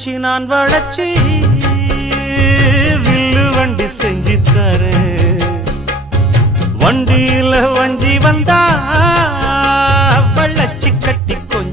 வச்சு நான் வளச்சி வில்லு வண்டி செஞ்சு தரேன். வண்டியில வஞ்சி வந்தா வளச்சி கட்டி கொஞ்சம்